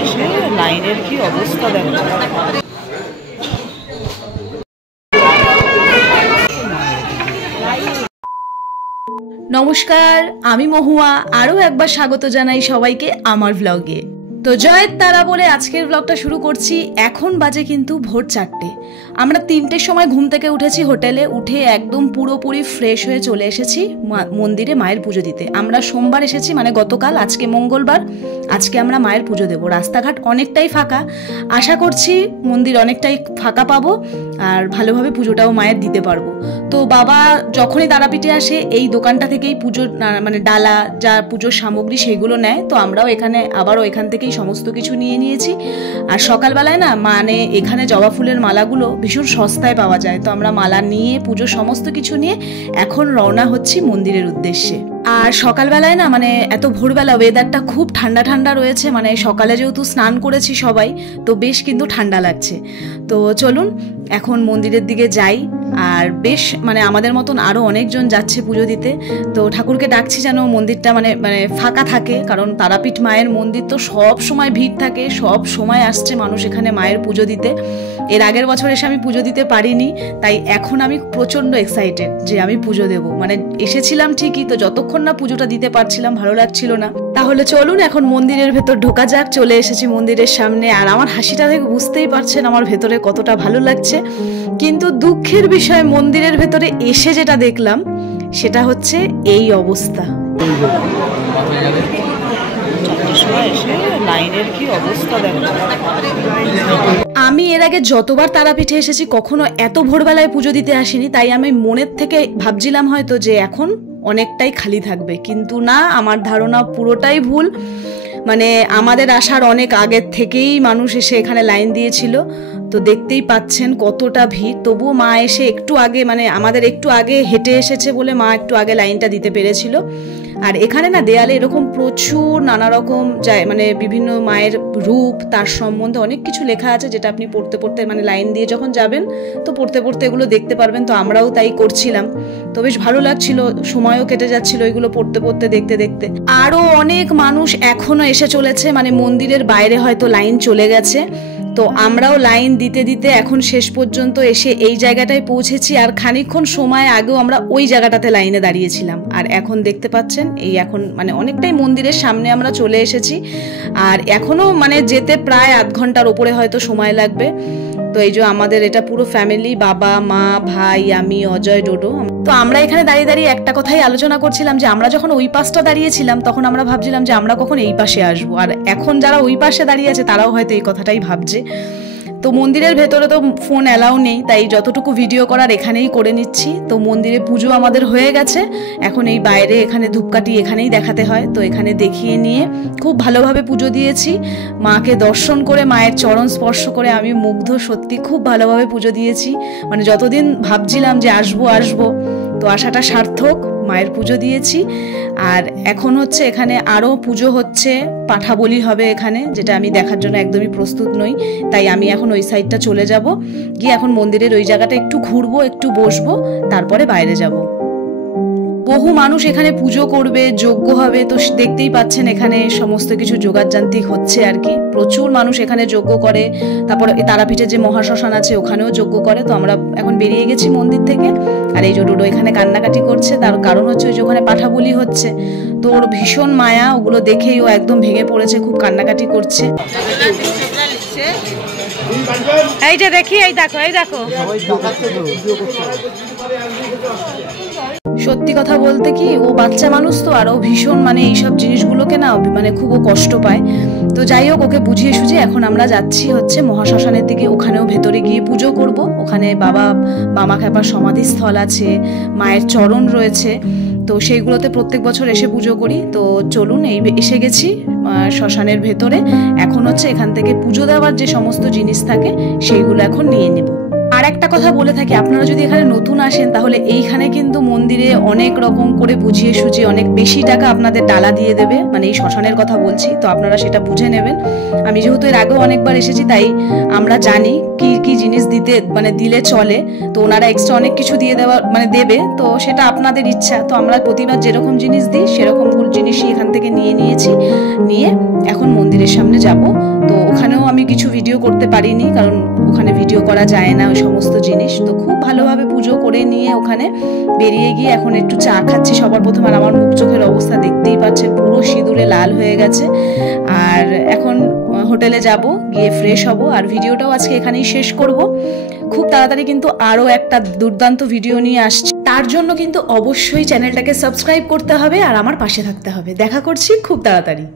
এসে লাইনের কি অবস্থা দেখো। নমস্কার, আমি মহুয়া। আরও একবার স্বাগত জানাই সবাইকে আমার ব্লগে। তো জয়ের তারা বলে আজকের ব্লগটা শুরু করছি। এখন বাজে কিন্তু ভোর 4টে। আমরা 3টের সময় ঘুম থেকে উঠেছি, হোটেলে উঠে একদম পুরোপুরি ফ্রেশ হয়ে চলে এসেছি মন্দিরে মায়ের পুজো দিতে। আমরা সোমবার এসেছি, মানে গতকাল, আজকে মঙ্গলবার। আজকে আমরা মায়ের পুজো দেবো। রাস্তাঘাট অনেকটাই ফাঁকা, আশা করছি মন্দির অনেকটাই ফাঁকা পাবো আর ভালোভাবে পুজোটাও মায়ের দিতে পারবো। তো বাবা যখনই তারাপীঠে আসে এই দোকানটা থেকেই পুজোর মানে ডালা যা পুজোর সামগ্রী সেগুলো নেয়। তো আমরাও আবারও এখান থেকেই সমস্ত কিছু নিয়ে নিয়েছি। আর সকালবেলায় না, মানে এখানে জবা ফুলের মালাগুলো ভীষণ সস্তায় পাওয়া যায়। তো আমরা মালা নিয়ে পুজোর সমস্ত কিছু নিয়ে এখন রওনা হচ্ছি মন্দিরের উদ্দেশ্যে। আর সকালবেলায় না, মানে এত ভোরবেলা ওয়েদারটা খুব ঠান্ডা ঠান্ডা রয়েছে। মানে সকালে যেহেতু স্নান করেছি সবাই, তো বেশ কিন্তু ঠান্ডা লাগছে। তো চলুন এখন মন্দিরের দিকে যাই। আর বেশ মানে আমাদের মতন আরও অনেকজন যাচ্ছে পুজো দিতে। তো ঠাকুরকে ডাকছি যেন মন্দিরটা মানে ফাঁকা থাকে, কারণ তারাপীঠ মায়ের মন্দির তো সব সময় ভিড় থাকে, সব সময় আসছে মানুষ এখানে মায়ের পুজো দিতে। এর আগের বছর এসে আমি পুজো দিতে পারিনি, তাই এখন আমি প্রচণ্ড এক্সাইটেড যে আমি পুজো দেবো। মানে এসেছিলাম ঠিকই, তো যতক্ষণ না পুজোটা দিতে পারছিলাম ভালো লাগছিল না। তাহলে চলুন এখন মন্দিরের ভেতর ঢোকা যাক। চলে এসেছি মন্দিরের সামনে। আর আমার হাসিটা থেকে বুঝতেই পারছেন আমার ভেতরে কতটা ভালো লাগছে। কিন্তু দুঃখের বিষয়, মন্দিরের ভেতরে এসে যেটা দেখলাম সেটা হচ্ছে এই অবস্থা। লাইনের কি অবস্থা দেখো। আমি এর আগে যতবার তারাপীঠে এসেছি কখনো এত ভোরবেলায় পুজো দিতে আসিনি, তাই আমি মনের থেকে ভাবছিলাম হয়তো যে এখন অনেকটাই খালি থাকবে, কিন্তু না, আমার ধারণা পুরোটাই ভুল। মানে আমাদের আসার অনেক আগের থেকেই মানুষ এসে এখানে লাইন দিয়েছিল। তো দেখতেই পাচ্ছেন কতটা ভিড়। তবুও মা এসে একটু আগে, মানে আমাদের একটু আগে হেঁটে এসেছে বলে মা একটু আগে লাইনটা দিতে পেরেছিল। আর এখানে না দেয়ালে এরকম প্রচুর নানা রকম যায়, মানে বিভিন্ন মায়ের রূপ, তার সম্বন্ধে অনেক কিছু লেখা আছে, যেটা আপনি পড়তে পড়তে মানে লাইন দিয়ে যখন যাবেন তো পড়তে পড়তে এগুলো দেখতে পারবেন। তো আমরাও তাই করছিলাম। তো বেশ ভালো লাগছিল, সময়ও কেটে যাচ্ছিল এগুলো পড়তে পড়তে দেখতে দেখতে। আরও অনেক মানুষ এখনো এসে চলেছে, মানে মন্দিরের বাইরে হয়তো লাইন চলে গেছে। তো আমরাও লাইন দিতে দিতে এখন শেষ পর্যন্ত এসে এই জায়গাটায় পৌঁছেছি। আর খানিকক্ষণ সময় আগেও আমরা ওই জায়গাটাতে লাইনে দাঁড়িয়েছিলাম। আর এখন দেখতে পাচ্ছেন এই এখন মানে অনেকটাই মন্দিরের সামনে আমরা চলে এসেছি। আর এখনো মানে যেতে প্রায় আধ ঘন্টার উপরে হয়তো সময় লাগবে। তো এই যে আমাদের এটা পুরো ফ্যামিলি, বাবা, মা, ভাই, আমি, অজয়, ডোডো। তো আমরা এখানে দাঁড়িয়ে দাঁড়িয়ে একটা কথাই আলোচনা করছিলাম যে আমরা যখন ওই পাশটা দাঁড়িয়েছিলাম তখন আমরা ভাবছিলাম যে আমরা কখন এই পাশে আসবো। আর এখন যারা ওই পাশে দাঁড়িয়ে আছে তারাও হয়তো এই কথাটাই ভাবছে। তো মন্দিরের ভেতরে তো ফোন অ্যালাউ নেই, তাই যতটুকু ভিডিও করার এখানেই করে নিচ্ছি। তো মন্দিরে পুজো আমাদের হয়ে গেছে। এখন এই বাইরে এখানে ধূপকাঠি এখানেই দেখাতে হয়, তো এখানে দেখিয়ে নিয়ে খুব ভালোভাবে পুজো দিয়েছি। মাকে দর্শন করে, মায়ের চরণ স্পর্শ করে আমি মুগ্ধ। সত্যি খুব ভালোভাবে পুজো দিয়েছি। মানে যতদিন ভাবছিলাম যে আসবো, তো আশাটা সার্থক, মায়ের পুজো দিয়েছি। আর এখন হচ্ছে এখানে আরও পুজো হচ্ছে, পাঠা বলি হবে এখানে, যেটা আমি দেখার জন্য একদমই প্রস্তুত নই। তাই আমি এখন ওই সাইডটা চলে যাব, গিয়ে এখন মন্দিরের ওই জায়গাটা একটু ঘুরবো, একটু বসবো, তারপরে বাইরে যাব। বহু মানুষ এখানে পুজো করবে, যজ্ঞ হবে। তো দেখতেই পাচ্ছেন এখানে সমস্ত কিছু যোগাযান্ত্রিক হচ্ছে আর কি। প্রচুর মানুষ এখানে যজ্ঞ করে। তারপর তারাপীঠে যে মহাশ্মশান আছে ওখানেও যজ্ঞ করে। তো আমরা এখন বেরিয়ে গেছি মন্দির থেকে। আর এই যে ডোডো এখানে কান্নাকাটি করছে, তার কারণ হচ্ছে ওই যে ওখানে পাঠা বলি হচ্ছে। তো ওর ভীষণ মায়া, ওগুলো দেখেই ও একদম ভেঙে পড়েছে, খুব কান্নাকাটি করছে। এইটা দেখি, এই দেখো। সত্যি কথা বলতে কি, ও বাচ্চা মানুষ তো, আর ও ভীষণ মানে এইসব জিনিসগুলোকে না মানে খুব কষ্ট পায়। তো যাই হোক, ওকে বুঝিয়ে সুঝিয়ে এখন আমরা যাচ্ছি হচ্ছে মহাশ্মশানের দিকে। ওখানেও ভেতরে গিয়ে পুজো করব। ওখানে বাবা বামা খ্যাপার সমাধিস্থল আছে, মায়ের চরণ রয়েছে। তো সেইগুলোতে প্রত্যেক বছর এসে পুজো করি। তো চলুন, এই এসে গেছি শ্মশানের ভেতরে। এখন হচ্ছে এখান থেকে পুজো দেওয়ার যে সমস্ত জিনিস থাকে সেইগুলো এখন নিয়ে নেব। আর একটা কথা বলে থাকি, আপনারা যদি এখানে নতুন আসেন তাহলে এইখানে কিন্তু মন্দিরে অনেক রকম করে বুঝিয়ে সুঝিয়ে অনেক বেশি টাকা আপনাদের ডালা দিয়ে দেবে, মানে এই শ্মশানের কথা বলছি, তো আপনারা সেটা বুঝে নেবেন। আমি যেহেতু এর আগেও অনেকবার এসেছি তাই আমরা জানি কি কি জিনিস দিতে মানে দিলে চলে, তো ওনারা এক্সট্রা অনেক কিছু দিয়ে দেওয়া মানে দেবে, তো সেটা আপনাদের ইচ্ছা। তো আমরা প্রতিবার যেরকম জিনিস দিই সেরকম জিনিসই এখান থেকে নিয়েছি, নিয়ে এখন মন্দিরের সামনে যাব। তো ওখানেও আমি কিছু ভিডিও করতে পারিনি, কারণ ওখানে ভিডিও করা যায় না ওই সমস্ত জিনিস। তো খুব ভালোভাবে পুজো করে নিয়ে ওখানে বেরিয়ে গিয়ে এখন একটু চা খাচ্ছি সবার প্রথম। আর আমার মুখ চোখের অবস্থা দেখতেই পাচ্ছেন, পুরো সিঁদুরে লাল হয়ে গেছে। আর এখন হোটেলে যাব, গিয়ে ফ্রেশ হব, আর ভিডিওটাও আজকে এখানেই শেষ করব। খুব তাড়াতাড়ি কিন্তু আরও একটা দুর্দান্ত ভিডিও নিয়ে আসছি, তার জন্য কিন্তু অবশ্যই চ্যানেলটাকে সাবস্ক্রাইব করতে হবে আর আমার পাশে থাকতে হবে। দেখা করছি খুব তাড়াতাড়ি।